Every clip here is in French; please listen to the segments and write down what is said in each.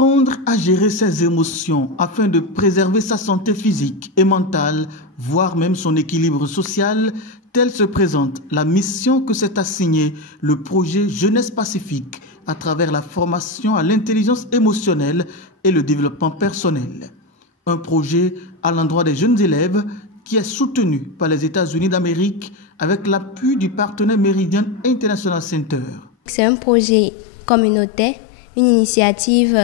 Apprendre à gérer ses émotions afin de préserver sa santé physique et mentale, voire même son équilibre social, telle se présente la mission que s'est assignée le projet Jeunesse Pacifique à travers la formation à l'intelligence émotionnelle et le développement personnel. Un projet à l'endroit des jeunes élèves qui est soutenu par les États-Unis d'Amérique avec l'appui du partenaire Meridian International Center. C'est un projet communautaire, une initiative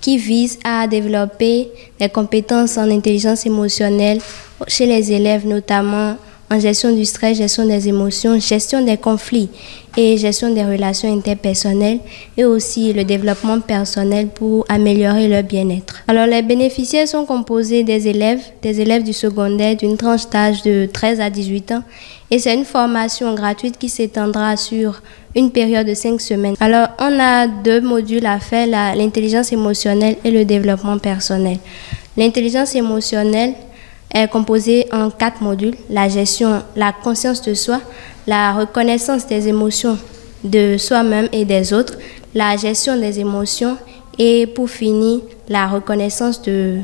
qui vise à développer des compétences en intelligence émotionnelle chez les élèves, notamment en gestion du stress, gestion des émotions, gestion des conflits et gestion des relations interpersonnelles et aussi le développement personnel pour améliorer leur bien-être. Alors les bénéficiaires sont composés des élèves du secondaire d'une tranche d'âge de 13 à 18 ans et c'est une formation gratuite qui s'étendra sur une période de 5 semaines. Alors on a 2 modules à faire, l'intelligence émotionnelle et le développement personnel. L'intelligence émotionnelle est composée en 4 modules, la gestion, la conscience de soi, la reconnaissance des émotions de soi-même et des autres, la gestion des émotions et pour finir, la reconnaissance de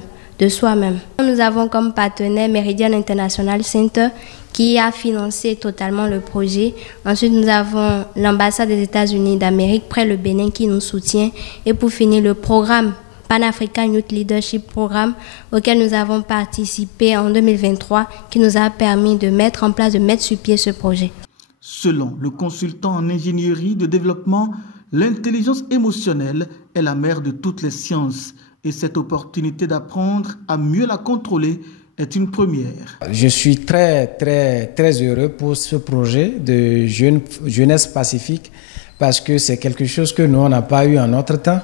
soi-même. Nous avons comme partenaire Meridian International Center qui a financé totalement le projet. Ensuite, nous avons l'ambassade des États-Unis d'Amérique près le Bénin qui nous soutient et pour finir, le programme Pan-African Youth Leadership Programme auquel nous avons participé en 2023 qui nous a permis de mettre sur pied ce projet. Selon le consultant en ingénierie de développement, l'intelligence émotionnelle est la mère de toutes les sciences et cette opportunité d'apprendre à mieux la contrôler est une première. Je suis très heureux pour ce projet de Jeunesse Pacifique parce que c'est quelque chose que nous, on n'a pas eu en notre temps.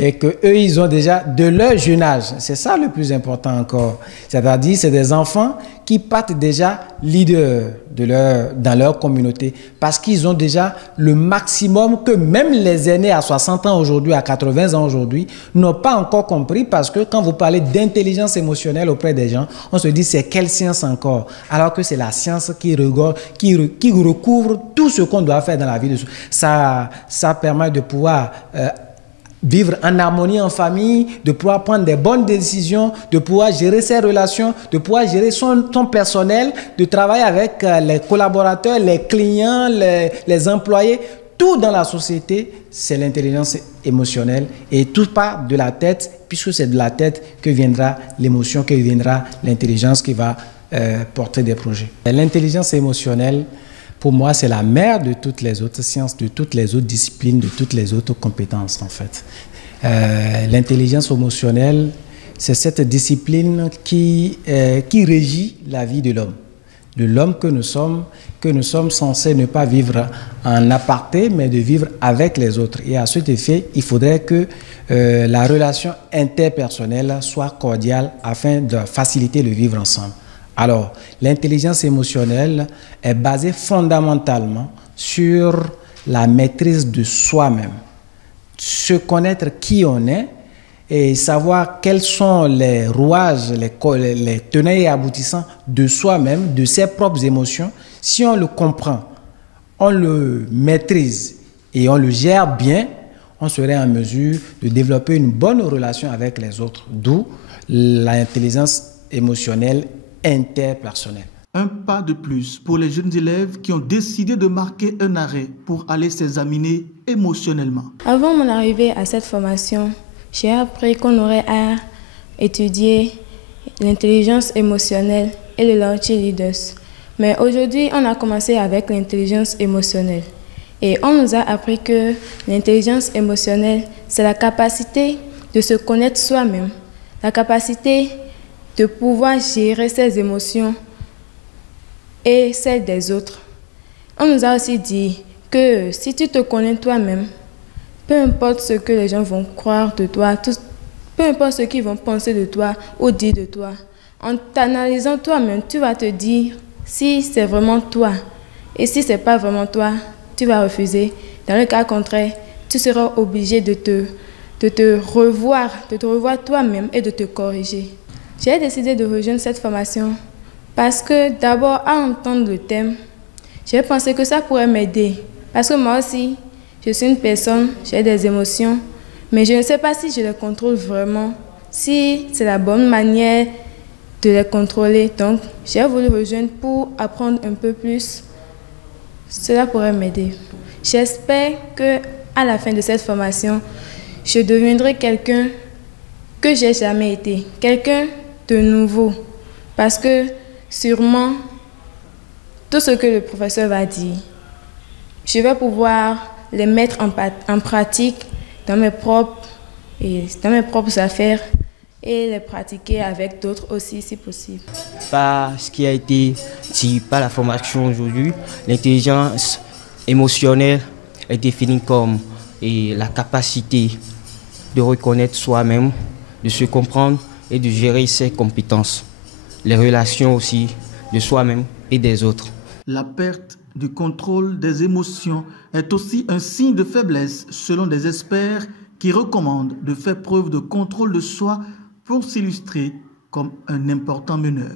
Et qu'eux, ils ont déjà de leur jeune âge. C'est ça le plus important encore. C'est-à-dire, c'est des enfants qui partent déjà leaders dans leur communauté parce qu'ils ont déjà le maximum que même les aînés à 60 ans aujourd'hui, à 80 ans aujourd'hui, n'ont pas encore compris parce que quand vous parlez d'intelligence émotionnelle auprès des gens, on se dit c'est quelle science encore? Alors que c'est la science qui recouvre tout ce qu'on doit faire dans la vie. Ça permet de pouvoir vivre en harmonie en famille, de pouvoir prendre des bonnes décisions, de pouvoir gérer ses relations, de pouvoir gérer son personnel, de travailler avec les collaborateurs, les clients, les employés. Tout dans la société, c'est l'intelligence émotionnelle et tout part de la tête, puisque c'est de la tête que viendra l'émotion, que viendra l'intelligence qui va porter des projets. L'intelligence émotionnelle, pour moi, c'est la mère de toutes les autres sciences, de toutes les autres disciplines, de toutes les autres compétences, en fait. L'intelligence émotionnelle, c'est cette discipline qui régit la vie de l'homme que nous sommes censés ne pas vivre en aparté, mais de vivre avec les autres. Et à cet effet, il faudrait que la relation interpersonnelle soit cordiale afin de faciliter le vivre ensemble. Alors, l'intelligence émotionnelle est basée fondamentalement sur la maîtrise de soi-même. Se connaître qui on est et savoir quels sont les rouages, les tenants et aboutissants de soi-même, de ses propres émotions. Si on le comprend, on le maîtrise et on le gère bien, on serait en mesure de développer une bonne relation avec les autres, d'où l'intelligence émotionnelle interpersonnel. Un pas de plus pour les jeunes élèves qui ont décidé de marquer un arrêt pour aller s'examiner émotionnellement. Avant mon arrivée à cette formation, j'ai appris qu'on aurait à étudier l'intelligence émotionnelle et le Launching Leaders. Mais aujourd'hui, on a commencé avec l'intelligence émotionnelle. Et on nous a appris que l'intelligence émotionnelle, c'est la capacité de se connaître soi-même, la capacité de pouvoir gérer ses émotions et celles des autres. On nous a aussi dit que si tu te connais toi-même, peu importe ce que les gens vont croire de toi, peu importe ce qu'ils vont penser de toi ou dire de toi, en t'analysant toi-même, tu vas te dire si c'est vraiment toi. Et si ce n'est pas vraiment toi, tu vas refuser. Dans le cas contraire, tu seras obligé de te revoir toi-même et de te corriger. J'ai décidé de rejoindre cette formation parce que d'abord, à entendre le thème, j'ai pensé que ça pourrait m'aider. Parce que moi aussi, je suis une personne, j'ai des émotions, Mais je ne sais pas si je les contrôle vraiment, si c'est la bonne manière de les contrôler. Donc, j'ai voulu rejoindre pour apprendre un peu plus. Cela pourrait m'aider. J'espère qu'à la fin de cette formation, je deviendrai quelqu'un que j'ai jamais été, quelqu'un de nouveau. Parce que sûrement, tout ce que le professeur va dire, je vais pouvoir les mettre en pratique dans mes propres affaires et les pratiquer avec d'autres aussi si possible. Par ce qui a été dit par la formation aujourd'hui, l'intelligence émotionnelle est définie comme la capacité de reconnaître soi-même, de se comprendre et de gérer ses compétences. Les relations aussi de soi-même et des autres. La perte du contrôle des émotions est aussi un signe de faiblesse selon des experts qui recommandent de faire preuve de contrôle de soi pour s'illustrer comme un important meneur.